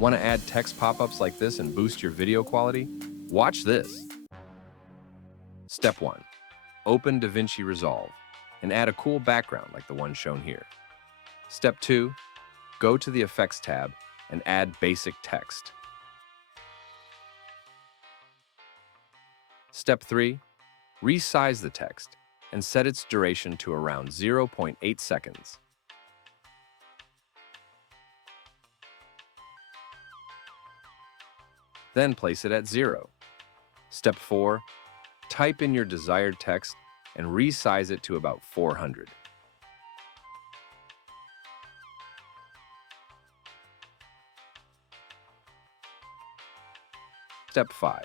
Want to add text pop-ups like this and boost your video quality? Watch this. Step 1. Open DaVinci Resolve and add a cool background like the one shown here. Step 2. Go to the Effects tab and add basic text. Step 3. Resize the text and set its duration to around 0.8 seconds. Then place it at 0. Step 4. Type in your desired text and resize it to about 400. Step 5.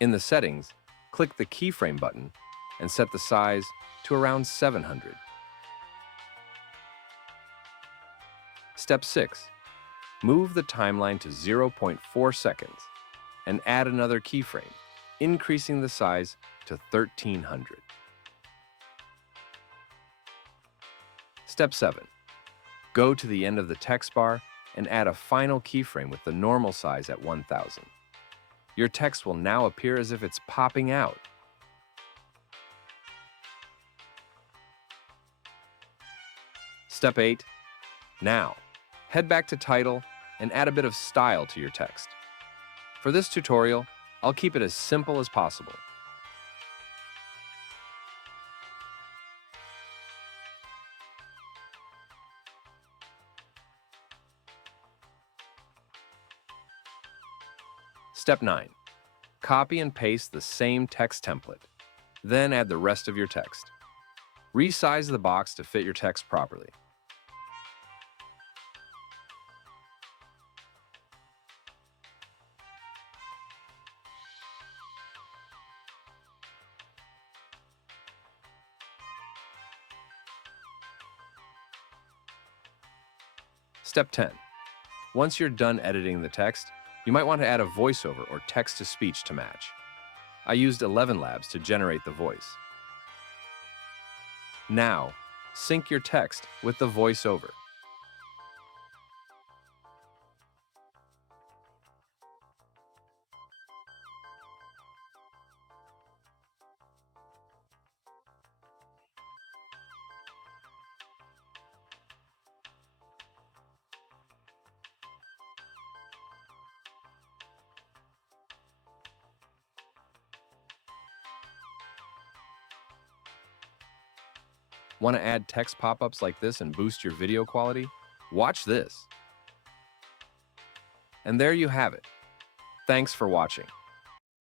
In the settings, click the keyframe button and set the size to around 700. Step 6. Move the timeline to 0.4 seconds and add another keyframe, increasing the size to 1300. Step 7. Go to the end of the text bar and add a final keyframe with the normal size at 1000. Your text will now appear as if it's popping out. Step 8. Now, head back to Title and add a bit of style to your text. For this tutorial, I'll keep it as simple as possible. Step 9. Copy and paste the same text template. Then add the rest of your text. Resize the box to fit your text properly. Step 10. Once you're done editing the text, you might want to add a voiceover or text-to-speech to match. I used 11 Labs to generate the voice. Now, sync your text with the voiceover. Want to add text pop-ups like this and boost your video quality? Watch this. And there you have it. Thanks for watching.